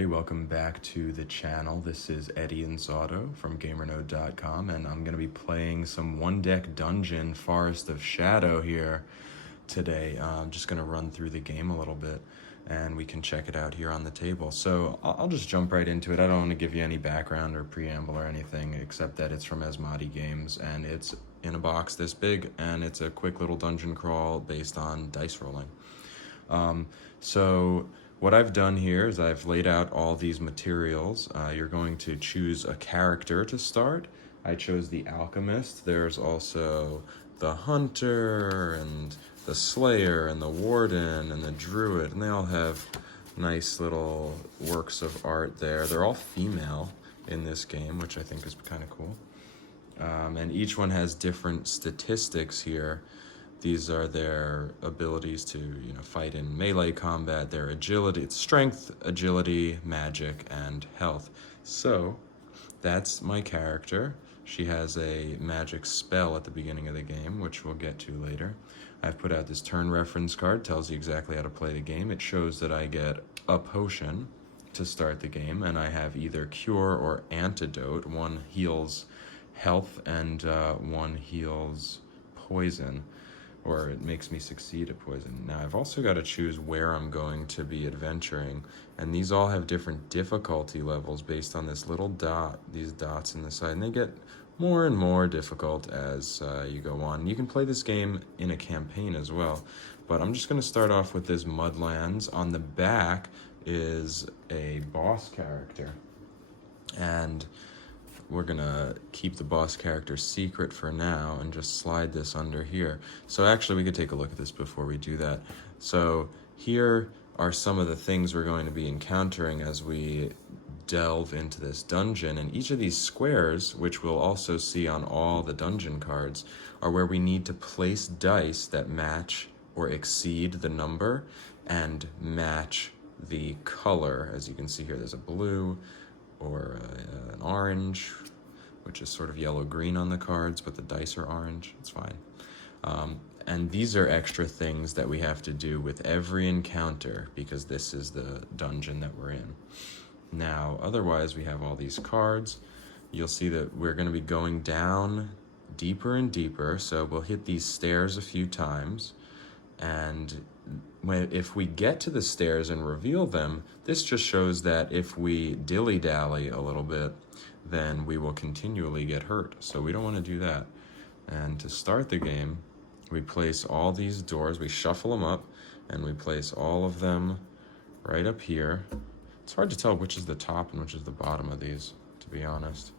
everybody, welcome back to the channel. This is Eddie Insato from GamerNode.com, and I'm going to be playing some one-deck dungeon, Forest of Shadow here today. I'm just going to run through the game a little bit, and we can check it out here on the table. So I'll just jump right into it. I don't want to give you any background or preamble or anything, except that it's from Asmadi Games, and it's in a box this big, and it's a quick little dungeon crawl based on dice rolling. So what I've done here is I've laid out all these materials. You're going to choose a character to start. I chose the Alchemist. There's also the Hunter and the Slayer and the Warden and the Druid, and they all have nice little works of art there. They're all female in this game, which I think is kind of cool. And each one has different statistics here. These are their abilities to, fight in melee combat, their agility, it's strength, agility, magic, and health. So that's my character. She has a magic spell at the beginning of the game, which we'll get to later. I've put out this turn reference card, tells you exactly how to play the game. It shows that I get a potion to start the game, and I have either cure or antidote. One heals health and one heals poison, or it makes me succeed at poison. Now I've also got to choose where I'm going to be adventuring, and these all have different difficulty levels based on this little dot, these dots in the side, and they get more and more difficult as you go on. You can play this game in a campaign as well, but I'm just going to start off with this Mudlands. On the back is a boss character, and we're gonna keep the boss character secret for now and just slide this under here. So actually we could take a look at this before we do that. So here are some of the things we're going to be encountering as we delve into this dungeon, and each of these squares, which we'll also see on all the dungeon cards, are where we need to place dice that match or exceed the number and match the color. As you can see here, there's a blue or an orange, which is sort of yellow-green on the cards, but the dice are orange. It's fine. And these are extra things that we have to do with every encounter because this is the dungeon that we're in. Now, otherwise, we have all these cards. You'll see that we're going to be going down deeper and deeper, so we'll hit these stairs a few times, and if we get to the stairs and reveal them, this just shows that if we dilly-dally a little bit, then we will continually get hurt. So we don't want to do that. And to start the game, we place all these doors, we shuffle them up, and we place all of them right up here. It's hard to tell which is the top and which is the bottom of these, to be honest.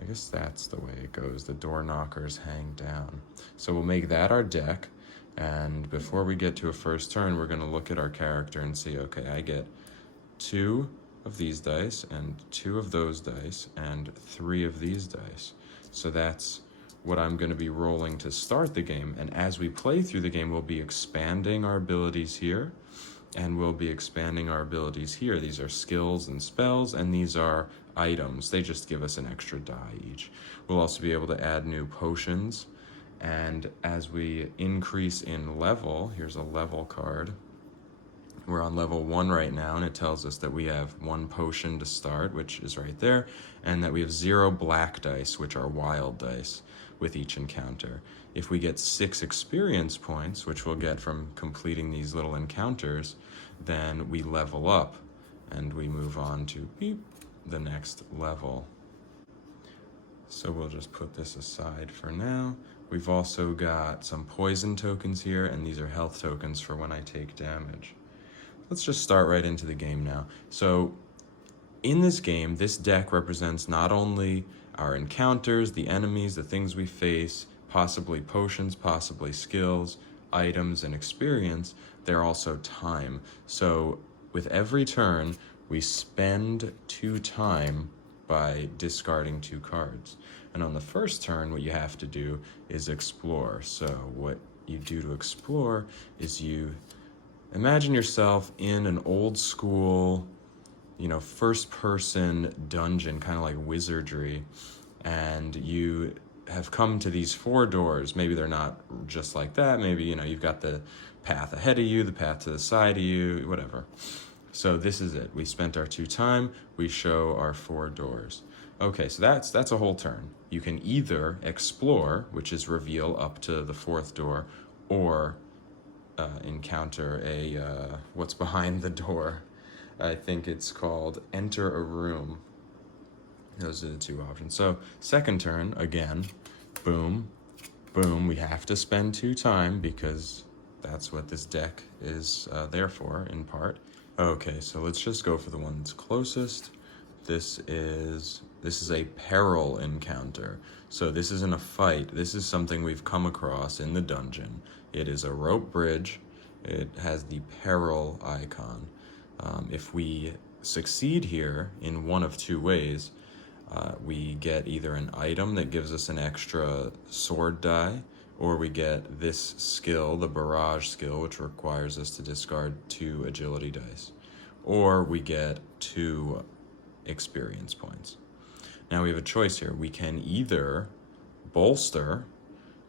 I guess that's the way it goes. The door knockers hang down. So we'll make that our deck. And before we get to a first turn, we're going to look at our character and see, okay, I get 2 of these dice and 2 of those dice and 3 of these dice. So that's what I'm going to be rolling to start the game. And as we play through the game, we'll be expanding our abilities here, and we'll be expanding our abilities here. These are skills and spells, and these are items. They just give us an extra die each. We'll also be able to add new potions. And as we increase in level, here's a level card. We're on level 1 right now, and it tells us that we have 1 potion to start, which is right there, and that we have 0 black dice, which are wild dice, with each encounter. If we get 6 experience points, which we'll get from completing these little encounters, then we level up, and we move on to the next level. So we'll just put this aside for now. We've also got some poison tokens here, and these are health tokens for when I take damage. Let's just start right into the game now. So in this game, this deck represents not only our encounters, the enemies, the things we face, possibly potions, possibly skills, items, and experience. They're also time. So with every turn, we spend 2 time by discarding 2 cards. And on the first turn, what you have to do is explore. So what you do to explore is you imagine yourself in an old school, first person dungeon, kind of like wizardry, and you have come to these 4 doors. Maybe they're not just like that. Maybe, you've got the path ahead of you, the path to the side of you, whatever. So this is it. We spent our 2 time, we show our 4 doors. Okay, so that's a whole turn. You can either explore, which is reveal up to the 4th door, or encounter what's behind the door. I think it's called enter a room. Those are the 2 options. So 2nd turn, again, boom, boom. We have to spend 2 time because that's what this deck is there for, in part. Okay, so let's just go for the one that's closest. This is a peril encounter. So this isn't a fight. This is something we've come across in the dungeon. It is a rope bridge. It has the peril icon. If we succeed here in one of 2 ways, we get either an item that gives us an extra sword die, or we get this skill, the barrage skill, which requires us to discard 2 agility dice, or we get 2 experience points. Now we have a choice here. We can either bolster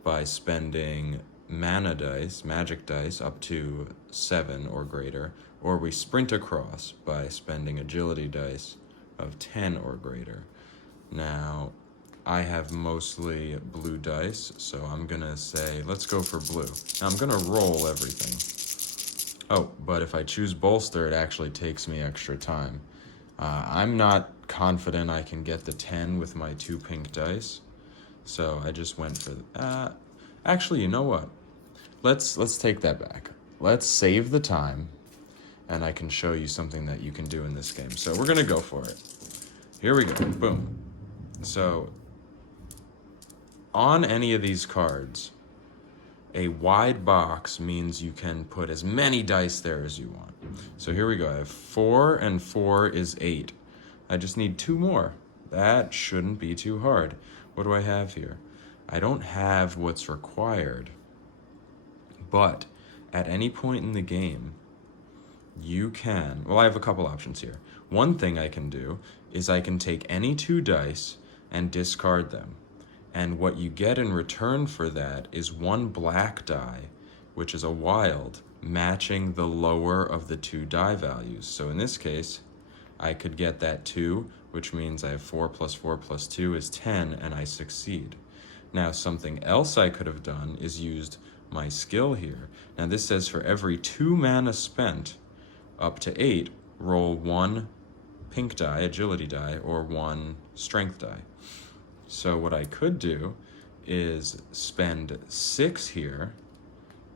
by spending mana dice, magic dice, up to 7 or greater, or we sprint across by spending agility dice of 10 or greater. Now, I have mostly blue dice, so I'm gonna say, let's go for blue. Now, I'm gonna roll everything. Oh, but if I choose bolster, it actually takes me extra time. I'm not confident I can get the 10 with my 2 pink dice, so I just went for... actually, you know what? Let's take that back. Let's save the time, and I can show you something that you can do in this game. So we're gonna go for it. Here we go, boom. So, on any of these cards, a wide box means you can put as many dice there as you want. So here we go. I have 4, and 4 is 8. I just need 2 more. That shouldn't be too hard. What do I have here? I don't have what's required, but at any point in the game, you can... Well, I have a couple options here. One thing I can do is I can take any 2 dice and discard them. And what you get in return for that is 1 black die, which is a wild, matching the lower of the 2 die values. So in this case, I could get that 2, which means I have 4 plus 4 plus 2 is 10, and I succeed. Now, something else I could have done is used my skill here. Now, this says for every 2 mana spent, up to 8, roll 1 pink die, agility die, or 1 strength die. So what I could do is spend 6 here.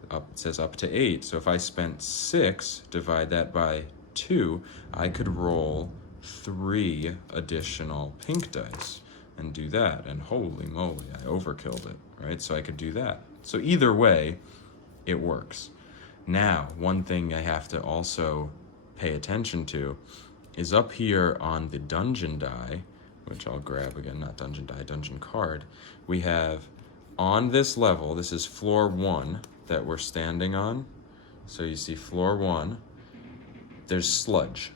It says up to 8. So if I spent 6, divide that by 2, I could roll 3 additional pink dice and do that. And holy moly, I overkilled it, right? So I could do that. So either way, it works. Now, one thing I have to also pay attention to is up here on the dungeon die, which I'll grab again, not dungeon die, dungeon card, we have on this level, this is floor 1 that we're standing on. So you see floor 1, there's sludge.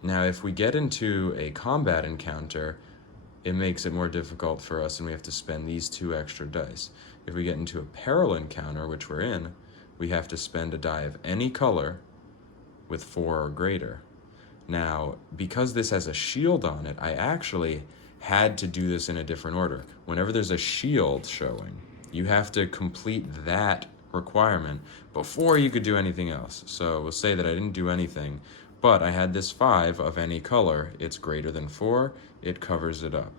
Now, if we get into a combat encounter, it makes it more difficult for us and we have to spend these 2 extra dice. If we get into a peril encounter, which we're in, we have to spend a die of any color with 4 or greater. Now, because this has a shield on it, I actually had to do this in a different order. Whenever there's a shield showing, you have to complete that requirement before you could do anything else. So we'll say that I didn't do anything, but I had this 5 of any color. It's greater than 4. It covers it up.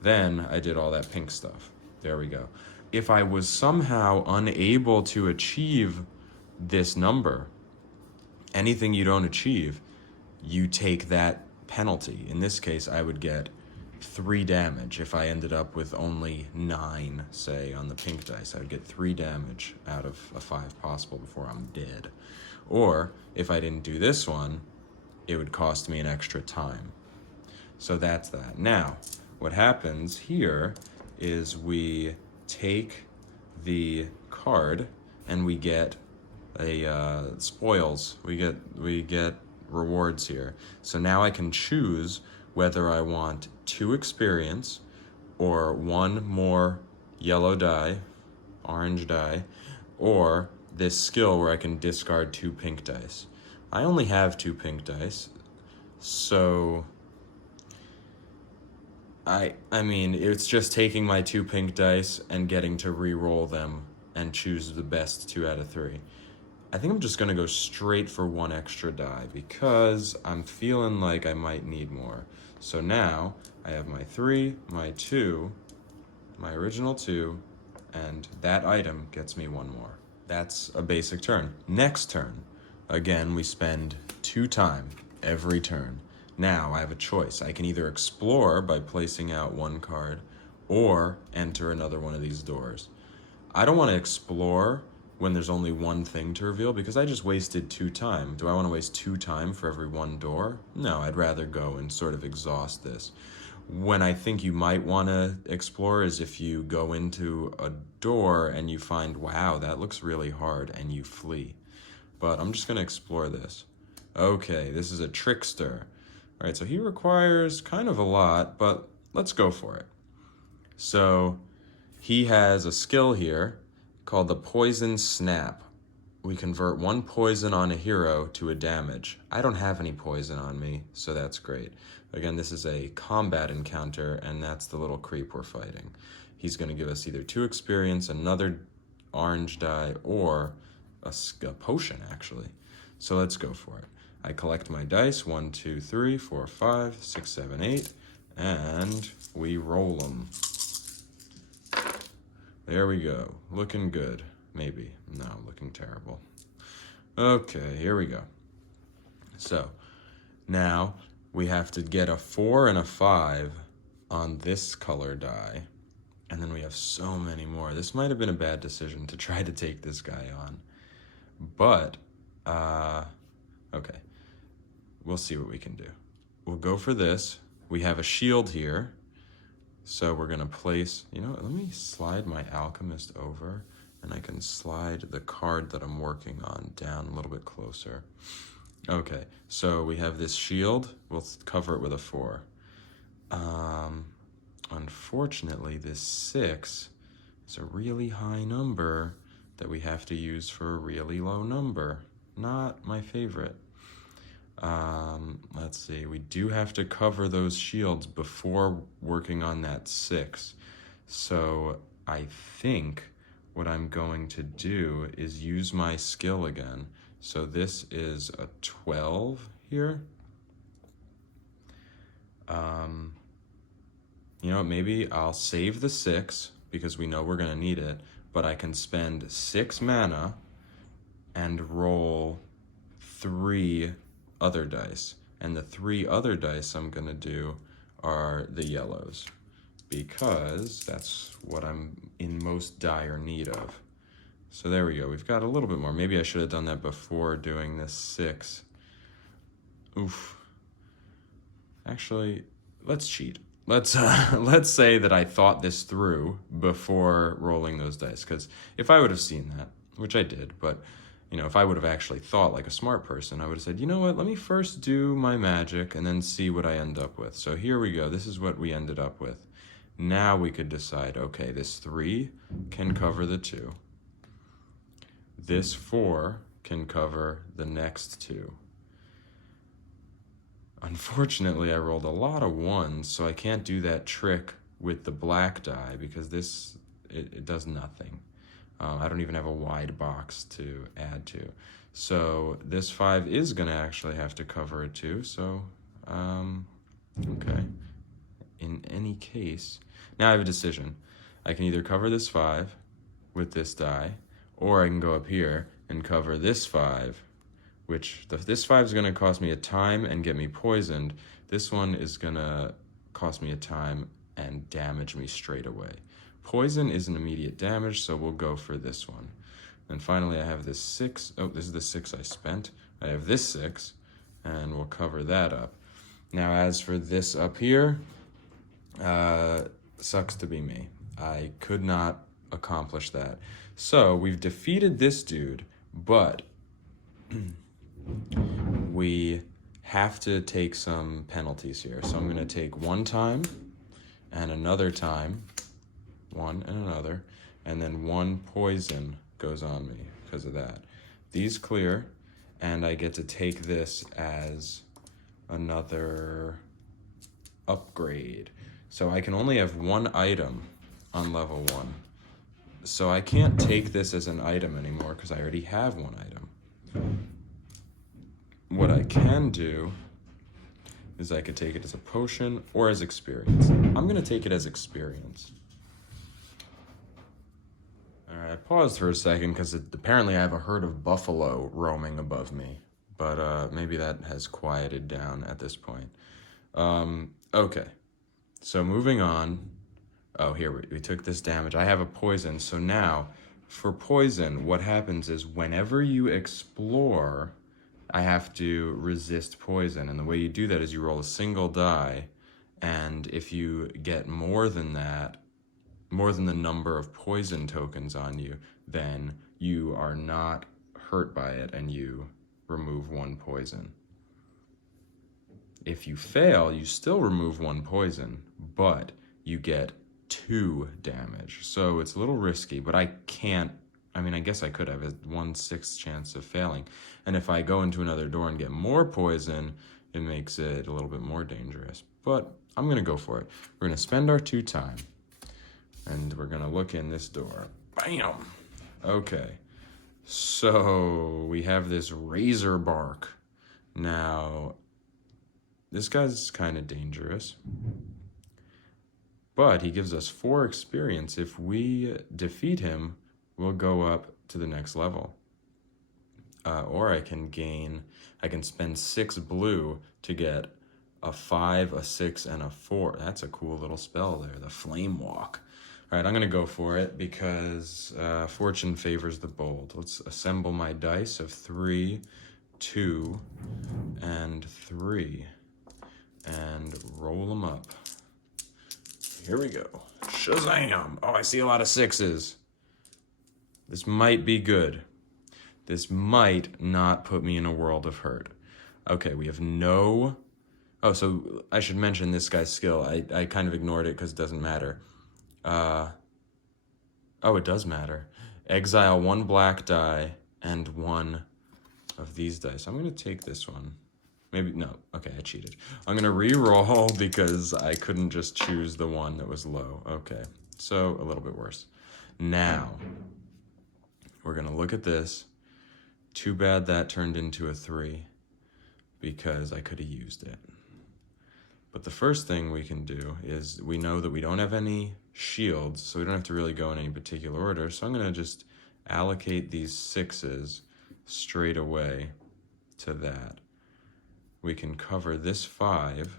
Then I did all that pink stuff. There we go. If I was somehow unable to achieve this number, anything you don't achieve, you take that penalty. In this case, I would get 3 damage. If I ended up with only 9, say, on the pink dice, I would get 3 damage out of a 5 possible before I'm dead. Or, if I didn't do this one, it would cost me an extra time. So that's that. Now, what happens here is we take the card and we get a spoils. We get rewards here. So now I can choose whether I want 2 experience or 1 more yellow die, orange die, or this skill where I can discard 2 pink dice. I only have 2 pink dice, so I mean, it's just taking my 2 pink dice and getting to re-roll them and choose the best 2 out of 3. I think I'm just gonna go straight for 1 extra die because I'm feeling like I might need more. So now I have my 3, my 2, my original 2, and that item gets me 1 more. That's a basic turn. Next turn, again, we spend 2 time every turn. Now I have a choice. I can either explore by placing out 1 card or enter another one of these doors. I don't want to explore when there's only 1 thing to reveal because I just wasted 2 time. Do I want to waste 2 time for every 1 door? No, I'd rather go and sort of exhaust this. When I think you might want to explore is if you go into a door and you find, wow, that looks really hard, and you flee. But I'm just going to explore this. Okay, this is a trickster. All right, so he requires kind of a lot, but let's go for it. So he has a skill here called the Poison Snap. We convert 1 poison on a hero to a damage. I don't have any poison on me, so that's great. Again, this is a combat encounter, and that's the little creep we're fighting. He's going to give us either 2 experience, another orange die, or a potion, actually. So let's go for it. I collect my dice, 1, 2, 3, 4, 5, 6, 7, 8, and we roll them. There we go. Looking good. Maybe. No, looking terrible. Okay, here we go. So, now we have to get a 4 and a 5 on this color die. And then we have so many more. This might have been a bad decision to try to take this guy on. But, okay. We'll see what we can do. We'll go for this. We have a shield here. So we're gonna place, let me slide my alchemist over and I can slide the card that I'm working on down a little bit closer. Okay, so we have this shield. We'll cover it with a 4. Unfortunately, this 6 is a really high number that we have to use for a really low number. Not my favorite. Let's see, we do have to cover those shields before working on that 6. So I think what I'm going to do is use my skill again. So this is a 12 here. Maybe I'll save the 6 because we know we're gonna need it, but I can spend 6 mana and roll 3 other dice. And the 3 other dice I'm gonna do are the yellows because that's what I'm in most dire need of. So there we go, we've got a little bit more. Maybe I should have done that before doing this 6. Oof. Actually, let's cheat. Let's say that I thought this through before rolling those dice, because if I would have seen that, which I did, but if I would have actually thought like a smart person, I would have said, you know what, let me first do my magic and then see what I end up with. So here we go, this is what we ended up with. Now we could decide, okay, this 3 can cover the 2. This 4 can cover the next 2. Unfortunately, I rolled a lot of 1s, so I can't do that trick with the black die because it does nothing. I don't even have a wide box to add to. So this 5 is gonna actually have to cover it too, so, okay. In any case, now I have a decision. I can either cover this 5 with this die, or I can go up here and cover this 5, which this 5 is gonna cost me a time and get me poisoned. This one is gonna cost me a time and damage me straight away. Poison isn't immediate damage, so we'll go for this one. And finally I have this 6. Oh, this is the 6 I spent. I have this 6, and we'll cover that up. Now as for this up here, sucks to be me. I could not accomplish that. So we've defeated this dude, but we have to take some penalties here. So I'm gonna take 1 time and another time, 1 and another, and then 1 poison goes on me because of that. These clear, and I get to take this as another upgrade. So I can only have one item on level 1. So I can't take this as an item anymore because I already have one item. What I can do is I could take it as a potion or as experience. I'm gonna take it as experience. All right, I paused for a second because apparently I have a herd of buffalo roaming above me, but maybe that has quieted down at this point. Okay, so moving on. Oh, here, we took this damage. I have a poison, so now, for poison, what happens is whenever you explore, I have to resist poison, and the way you do that is you roll a single die, and if you get more than that, more than the number of poison tokens on you, then you are not hurt by it, and you remove 1 poison. If you fail, you still remove 1 poison, but you get 2 damage. So it's a little risky, but I guess I could have a 1/6 chance of failing. And if I go into another door and get more poison, it makes it a little bit more dangerous. But I'm gonna go for it. We're gonna spend our 2 time, and we're gonna look in this door. Bam! Okay, so we have this razor bark. Now, this guy's kind of dangerous, but he gives us 4 experience. If we defeat him, we'll go up to the next level. Or I can spend 6 blue to get a 5, a 6, and a 4. That's a cool little spell there, the Flame Walk. All right, I'm gonna go for it because fortune favors the bold. Let's assemble my dice of 3, 2, and 3, and roll them up. Here we go. Shazam! Oh, I see a lot of 6s. This might be good. This might not put me in a world of hurt. Okay, we have no... Oh, so I should mention this guy's skill. I kind of ignored it because it doesn't matter. Oh, it does matter. Exile 1 black die and 1 of these dice. I'm going to take this one. Maybe, no, okay, I cheated. I'm gonna re-roll because I couldn't just choose the one that was low. Okay, so a little bit worse. Now, we're gonna look at this. Too bad that turned into a 3 because I could have used it. But the first thing we can do is we know that we don't have any shields, so we don't have to really go in any particular order. So I'm gonna just allocate these 6s straight away to that. We can cover this 5,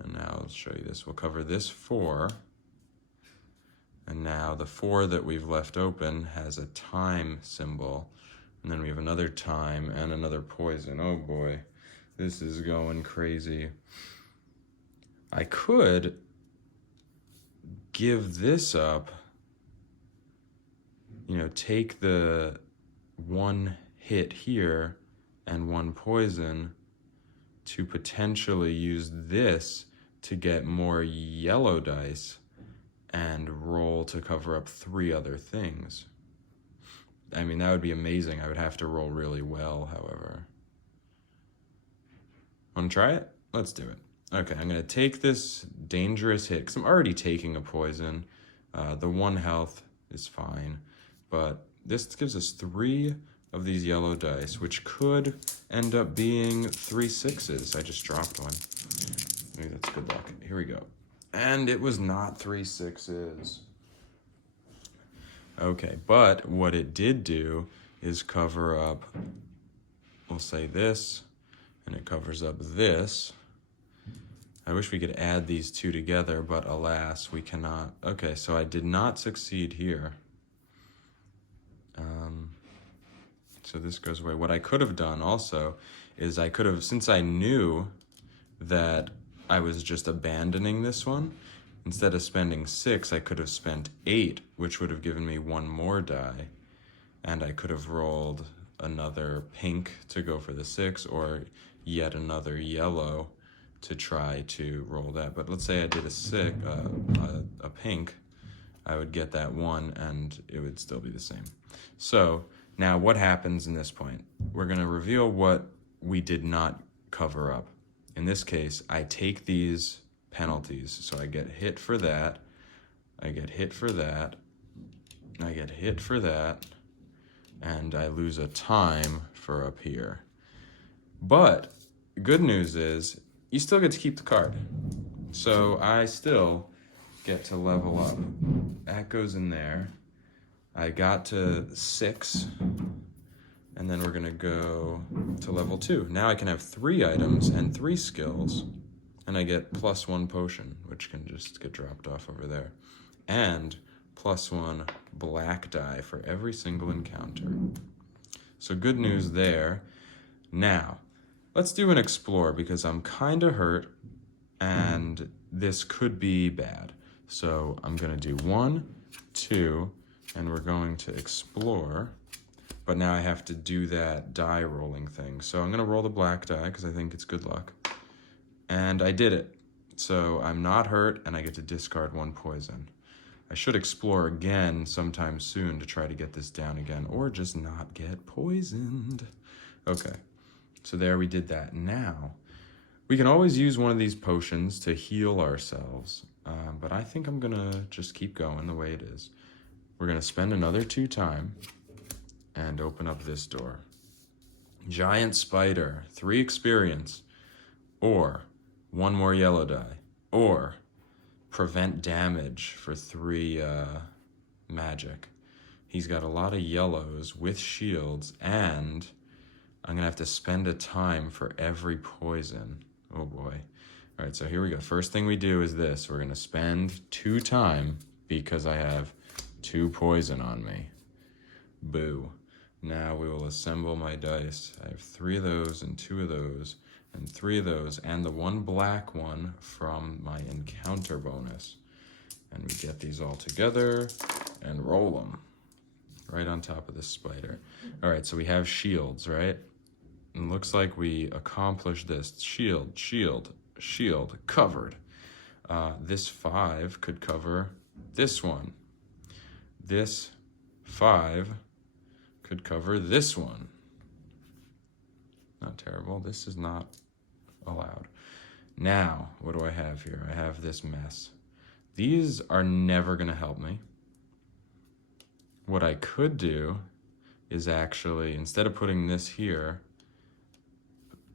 and now I'll show you this. We'll cover this 4, and now the 4 that we've left open has a time symbol, and then we have another time and another poison. Oh boy, this is going crazy. I could give this up, take the 1 hit here and 1 poison, to potentially use this to get more yellow dice and roll to cover up 3 other things. I mean, that would be amazing. I would have to roll really well, however. Want to try it? Let's do it. Okay, I'm going to take this dangerous hit, because I'm already taking a poison. The 1 health is fine, but this gives us 3 of these yellow dice, which could end up being 3 6s. I just dropped one. Maybe that's good luck. Here we go. And it was not 3 6s. Okay, but what it did do is cover up, we'll say this, and it covers up this. I wish we could add these 2 together, but alas, we cannot. Okay, so I did not succeed here. So this goes away. What I could have done also is since I knew that I was just abandoning this one, instead of spending 6, I could have spent 8, which would have given me 1 more die. And I could have rolled another pink to go for the 6, or yet another yellow to try to roll that. But let's say I did a pink, I would get that 1 and it would still be the same. So Now, what happens in this point? We're going to reveal what we did not cover up. In this case, I take these penalties. So I get hit for that. I get hit for that. I get hit for that. And I lose a time for up here. But good news is you still get to keep the card. So I still get to level up. That goes in there. I got to 6. And then we're going to go to level 2. Now I can have 3 items and 3 skills. And I get +1 potion, which can just get dropped off over there. And +1 black die for every single encounter. So good news there. Now, let's do an explore because I'm kind of hurt and this could be bad. So I'm going to do 1, 2, and we're going to explore. But now I have to do that die rolling thing. So I'm going to roll the black die because I think it's good luck. And I did it. So I'm not hurt and I get to discard 1 poison. I should explore again sometime soon to try to get this down again, or just not get poisoned. Okay, so there we did that. Now, we can always use one of these potions to heal ourselves, but I think I'm gonna just keep going the way it is. We're gonna spend another 2 time and open up this door. Giant spider, 3 experience, or 1 more yellow die, or prevent damage for 3 magic. He's got a lot of yellows with shields, and I'm gonna have to spend a time for every poison. Oh boy. All right, so here we go. First thing we do is this. We're gonna spend 2 time because I have 2 poison on me. Boo. Now we will assemble my dice. I have 3 of those and 2 of those and 3 of those, and the 1 black one from my encounter bonus. And we get these all together and roll them right on top of this spider. All right, so we have shields, right? And it looks like we accomplished this. Shield, shield, shield, covered. This 5 could cover this one. This 5 could cover this one. Not terrible. This is not allowed. Now, what do I have here? I have this mess. These are never going to help me. What I could do is actually, instead of putting this here,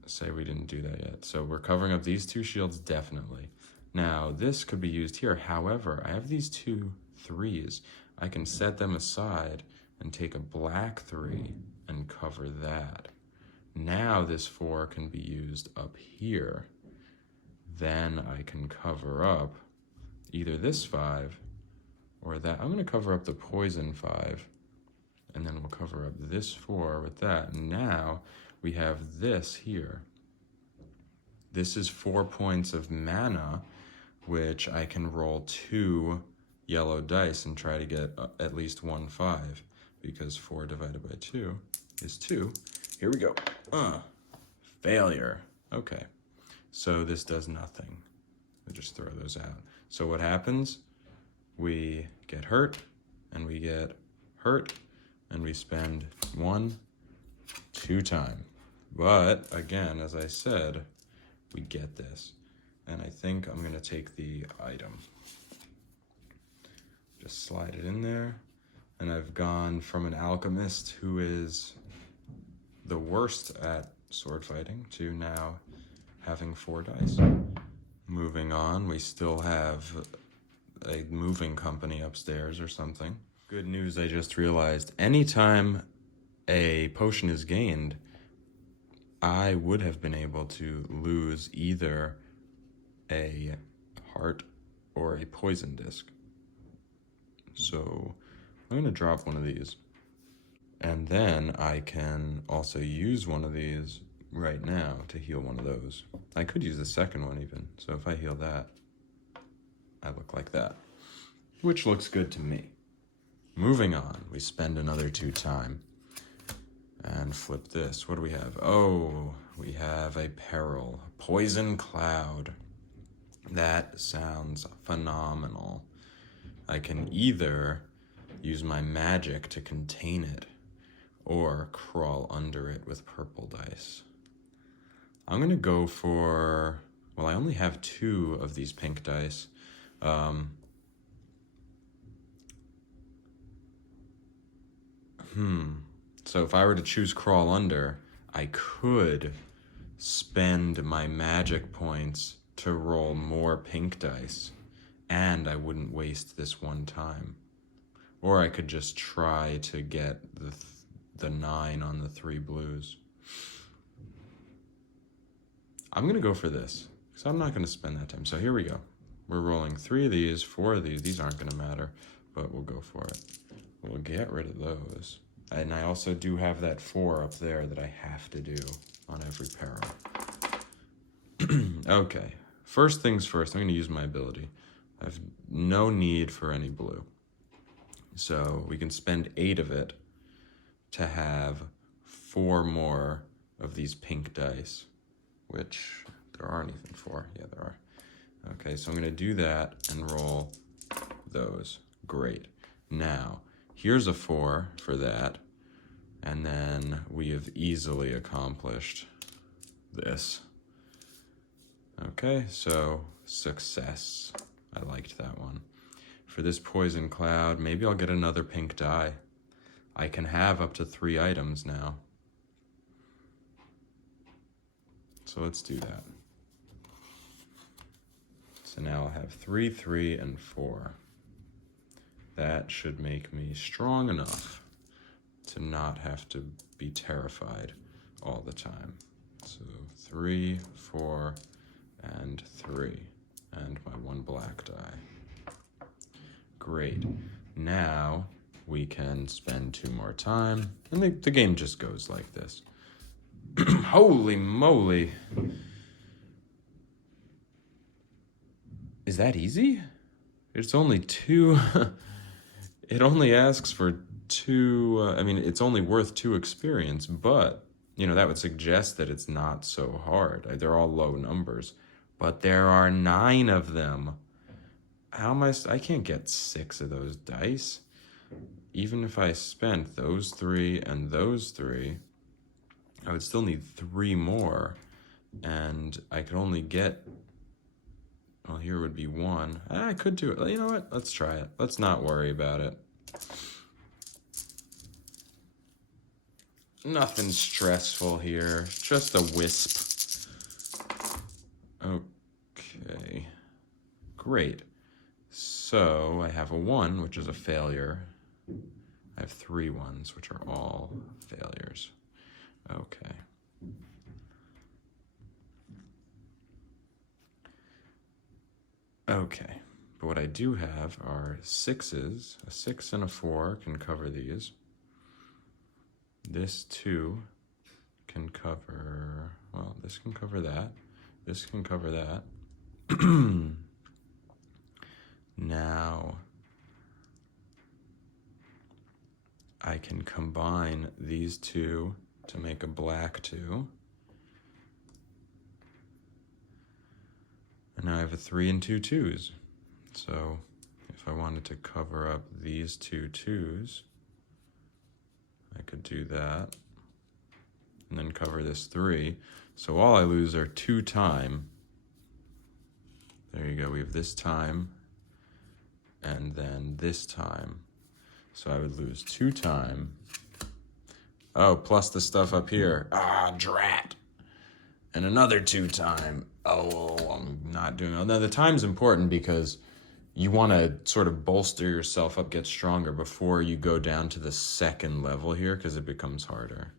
say we didn't do that yet. So we're covering up these 2 shields, definitely. Now, this could be used here. However, I have these 2 3s. I can set them aside and take a black 3 and cover that. Now this 4 can be used up here. Then I can cover up either this 5 or that. I'm going to cover up the poison 5, and then we'll cover up this 4 with that. Now we have this here. This is 4 points of mana, which I can roll 2 yellow dice and try to get at least 1 5, because 4 divided by 2 is 2. Here we go. Failure. Okay. So this does nothing. We just throw those out. So what happens? We get hurt, and we get hurt, and we spend 1, 2 time. But again, as I said, we get this. And I think I'm gonna take the item. Just slide it in there. And I've gone from an alchemist who is the worst at sword fighting to now having 4 dice. Moving on, we still have a moving company upstairs or something. Good news, I just realized, anytime a potion is gained, I would have been able to lose either a heart or a poison disc. So I'm gonna drop one of these. And then I can also use one of these right now to heal one of those. I could use the second one even. So if I heal that, I look like that, which looks good to me. Moving on, we spend another 2 time and flip this. What do we have? Oh, we have a peril, poison cloud. That sounds phenomenal. I can either use my magic to contain it, or crawl under it with purple dice. I'm gonna go for, well, I only have 2 of these pink dice. So if I were to choose crawl under, I could spend my magic points to roll more pink dice, and I wouldn't waste this one time. Or I could just try to get the 9 on the 3 blues. I'm gonna go for this, because I'm not gonna spend that time. So here we go. We're rolling 3 of these, 4 of these. These aren't gonna matter, but we'll go for it. We'll get rid of those. And I also do have that 4 up there that I have to do on every peril. Okay, first things first, I'm gonna use my ability. I have no need for any blue. So we can spend 8 of it to have 4 more of these pink dice, which there aren't even 4. Yeah, there are. Okay, so I'm gonna do that and roll those. Great. Now, here's a 4 for that, and then we have easily accomplished this. Okay, so success. I liked that one. For this poison cloud, maybe I'll get another pink die. I can have up to 3 items now. So let's do that. So now I'll have 3, 3, and 4. That should make me strong enough to not have to be terrified all the time. So 3, 4, and 3. And my 1 black die. Great. Now we can spend 2 more time. And the game just goes like this. Holy moly. Is that easy? It's only 2. It only asks for 2. I mean, it's only worth 2 experience, but, you know, that would suggest that it's not so hard. They're all low numbers, but there are 9 of them. How am I can't get 6 of those dice. Even if I spent those 3 and those 3, I would still need 3 more, and I could only get, well, here would be 1. I could do it. You know what? Let's try it. Let's not worry about it. Nothing stressful here. Just a wisp. Okay. Great. So I have a 1, which is a failure. I have 3 ones, which are all failures. Okay. Okay, but what I do have are 6s. A 6 and a 4 can cover these. This 2 can cover, well, this can cover that. This can cover that. Now, I can combine these 2 to make a black 2. And now I have a 3 and 2 2s. So if I wanted to cover up these 2 2s, I could do that. And then cover this 3. So all I lose are 2 time. There you go. We have this time. And then this time. So I would lose 2 time. Oh, plus the stuff up here. Ah, drat. And another 2 time. Oh, I'm not doing it. Now, the time's important because you want to sort of bolster yourself up, get stronger before you go down to the 2nd level here, because it becomes harder.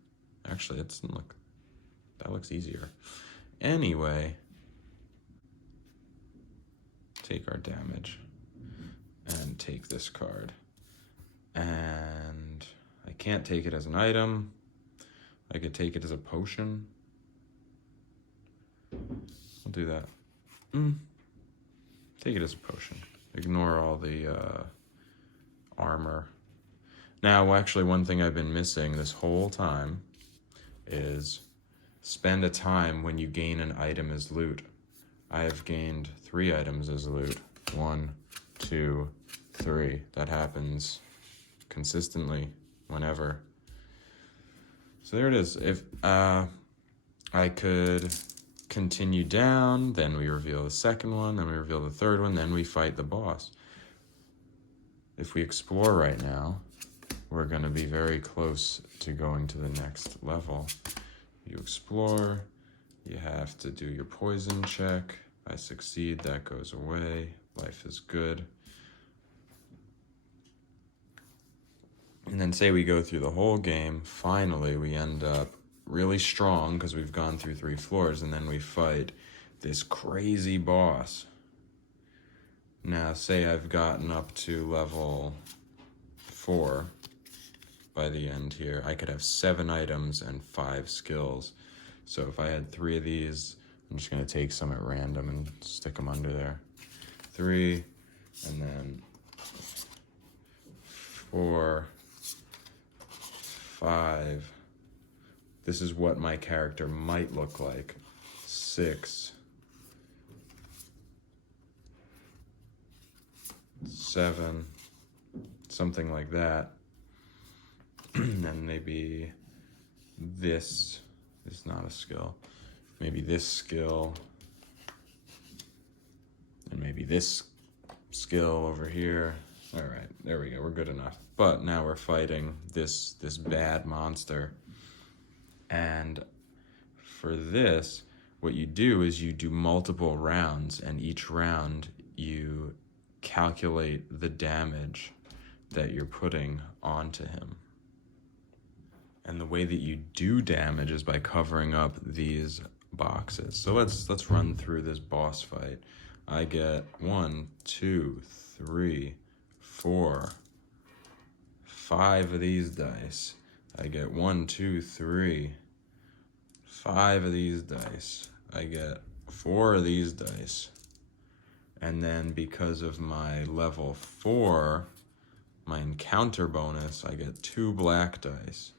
Actually, that looks easier. Anyway, take our damage and take this card. And I can't take it as an item. I could take it as a potion. I'll do that. Take it as a potion. Ignore all the armor. Now, actually, one thing I've been missing this whole time is spend a time when you gain an item as loot. I have gained 3 items as loot. 1, 2, 3. That happens consistently whenever. So there it is. If I could continue down, then we reveal the second one, then we reveal the third one, then we fight the boss. If we explore right now, we're going to be very close to going to the next level. You explore, you have to do your poison check. I succeed, that goes away. Life is good. And then say we go through the whole game, finally we end up really strong because we've gone through 3 floors, and then we fight this crazy boss. Now say I've gotten up to level 4 by the end here. I could have 7 items and 5 skills. So if I had 3 of these, I'm just going to take some at random and stick them under there. 3, and then 4, 5. This is what my character might look like. 6, 7, something like that. And maybe this is not a skill. Maybe this skill, and maybe this skill over here. All right, there we go, we're good enough. But now we're fighting this bad monster. And for this, what you do is you do multiple rounds, and each round you calculate the damage that you're putting onto him. And the way that you do damage is by covering up these boxes. So let's run through this boss fight. I get 1, 2, 3, 4, 5 of these dice. I get 1, 2, 3, 5 of these dice. I get 4 of these dice. And then because of my level 4, my encounter bonus, I get 2 black dice.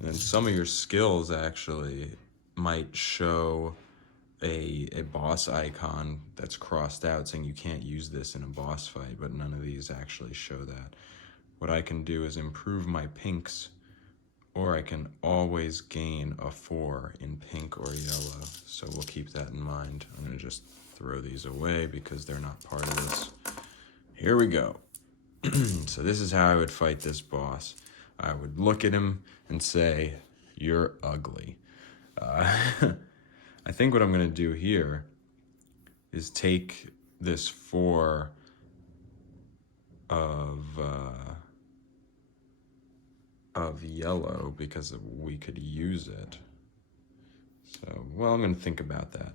And some of your skills actually might show a boss icon that's crossed out saying you can't use this in a boss fight, but none of these actually show that. What I can do is improve my pinks, or I can always gain a 4 in pink or yellow. So we'll keep that in mind. I'm gonna just throw these away because they're not part of this. Here we go. So this is how I would fight this boss. I would look at him and say, "You're ugly." I think what I'm going to do here is take this 4 of yellow because we could use it. So, well, I'm going to think about that.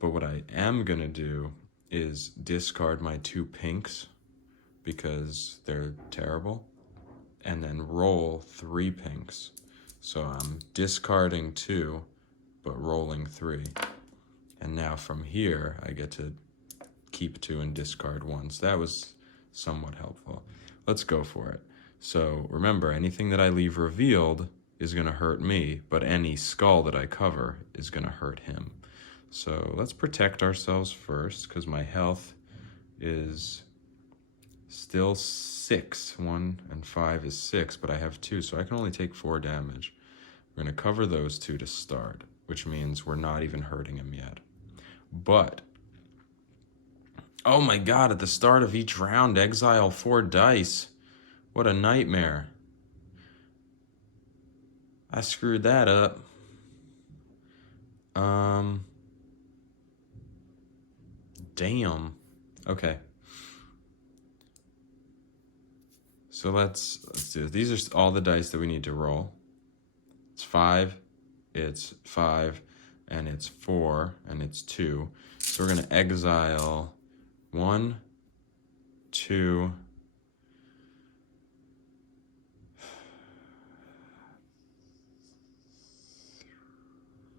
But what I am going to do is discard my 2 pinks because they're terrible, and then roll 3 pinks. So I'm discarding 2, but rolling 3. And now from here, I get to keep 2 and discard 1. So that was somewhat helpful. Let's go for it. So remember, anything that I leave revealed is gonna hurt me, but any skull that I cover is gonna hurt him. So let's protect ourselves first, because my health is still 6. 1 and 5 is 6, but I have 2, so I can only take 4 damage. We're gonna cover those 2 to start, which means we're not even hurting him yet. But, oh my god, at the start of each round, exile 4 dice. What a nightmare. I screwed that up. Damn. Okay. So let's do this. These are all the dice that we need to roll. It's 5, it's 5, and it's 4, and it's 2. So we're gonna exile 1, 2,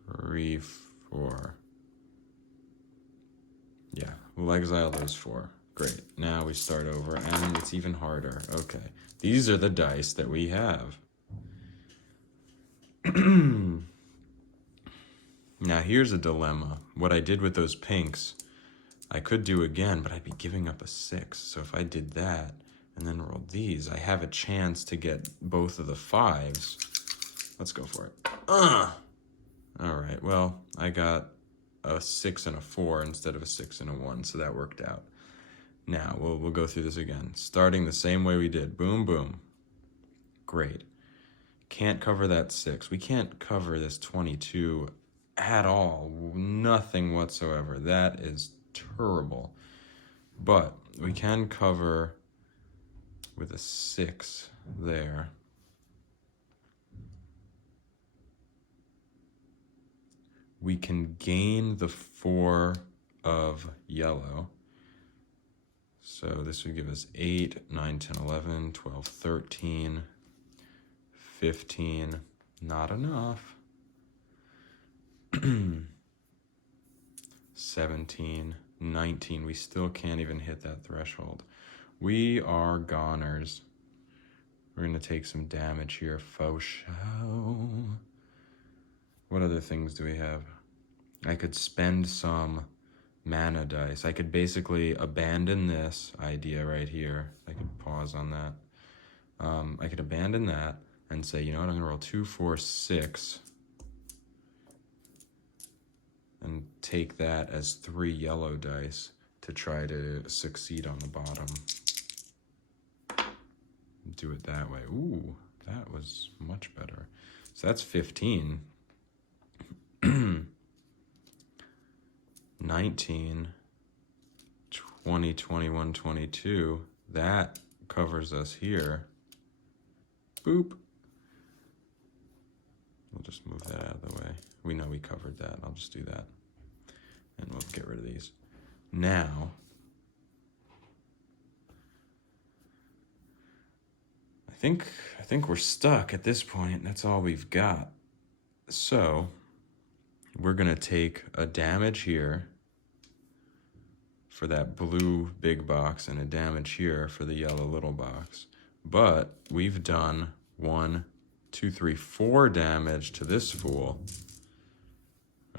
3, 4. Yeah, we'll exile those 4. Great. Now we start over, and it's even harder. Okay. These are the dice that we have. Now here's a dilemma. What I did with those pinks, I could do again, but I'd be giving up a 6. So if I did that, and then roll these, I have a chance to get both of the 5s. Let's go for it. All right, well, I got a 6 and a 4 instead of a 6 and a 1, so that worked out. Now, we'll go through this again, starting the same way we did. Boom, boom. Great. Can't cover that 6. We can't cover this 22 at all. Nothing whatsoever. That is terrible. But we can cover with a 6 there. We can gain the 4 of yellow. So this would give us 8, 9, 10, 11, 12, 13, 15. Not enough. 17, 19. We still can't even hit that threshold. We are goners. We're going to take some damage here. Faux show. What other things do we have? I could spend some mana dice. I could basically abandon this idea right here. I could pause on that. I could abandon that and say, you know what, I'm going to roll 2, 4, 6 and take that as 3 yellow dice to try to succeed on the bottom. Do it that way. Ooh, that was much better. So that's 15. 19, 20, 21, 22. That covers us here. Boop. We'll just move that out of the way. We know we covered that. I'll just do that. And we'll get rid of these. Now, I think we're stuck at this point. That's all we've got. So we're gonna take a damage here for that blue big box and a damage here for the yellow little box. But we've done 1, 2, 3, 4 damage to this fool.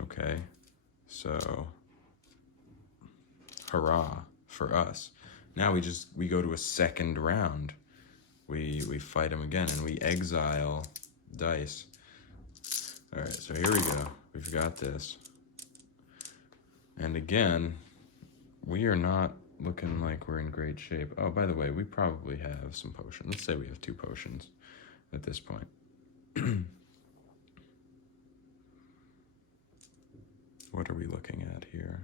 Okay, so hurrah for us. Now we go to a second round. We fight him again and we exile dice. All right, so here we go. We've got this. And again, we are not looking like we're in great shape. Oh, by the way, we probably have some potions. Let's say we have 2 potions at this point. What are we looking at here?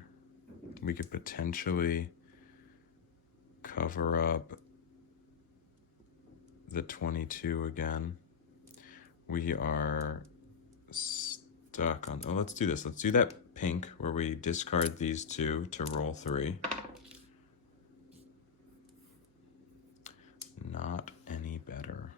We could potentially cover up the 22 again. We are stuck on, oh, let's do this. Let's do that pink where we discard these 2 to roll 3. Not any better.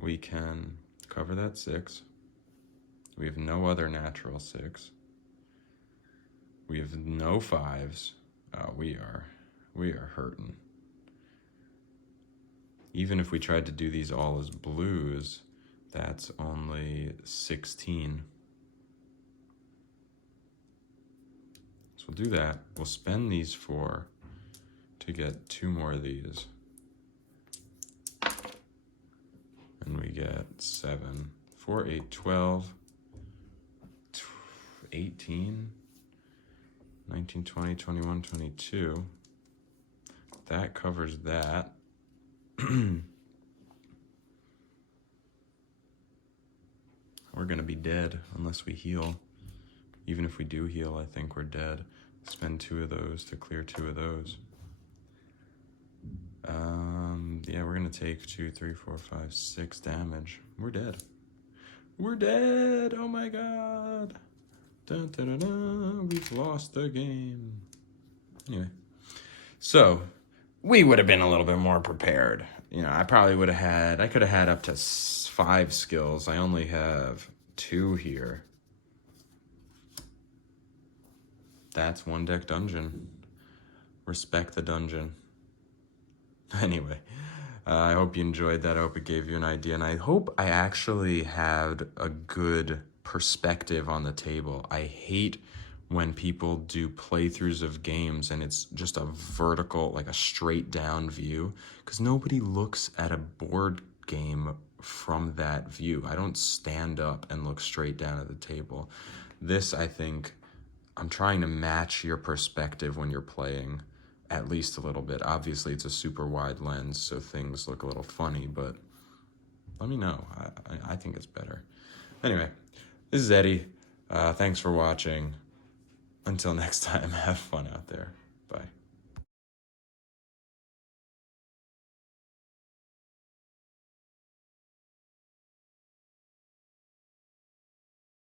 We can cover that 6. We have no other natural 6. We have no 5s. Oh, we are hurting. Even if we tried to do these all as blues, that's only 16. So we'll do that. We'll spend these 4 to get 2 more of these. And we get 7, 4, 8, 12, 18, 19, 20, 21, 22. That covers that. We're gonna be dead unless we heal. Even if we do heal, I think we're dead. Spend 2 of those to clear 2 of those. Yeah, we're gonna take 2, 3, 4, 5, 6 damage. We're dead. We're dead! Oh my god! Dun, dun, dun, dun. We've lost the game. Anyway, so we would have been a little bit more prepared. You know, I probably would have had, I could have had up to 5 skills. I only have 2 here. That's 1 deck dungeon. Respect the dungeon. Anyway, I hope you enjoyed that. I hope it gave you an idea. And I hope I actually had a good perspective on the table. I hate when people do playthroughs of games and it's just a vertical, like a straight down view, because nobody looks at a board game from that view. I don't stand up and look straight down at the table. This, I think, I'm trying to match your perspective when you're playing at least a little bit. Obviously, it's a super wide lens, so things look a little funny, but let me know. I think it's better. Anyway, this is Eddie. Thanks for watching. Until next time, have fun out there. Bye.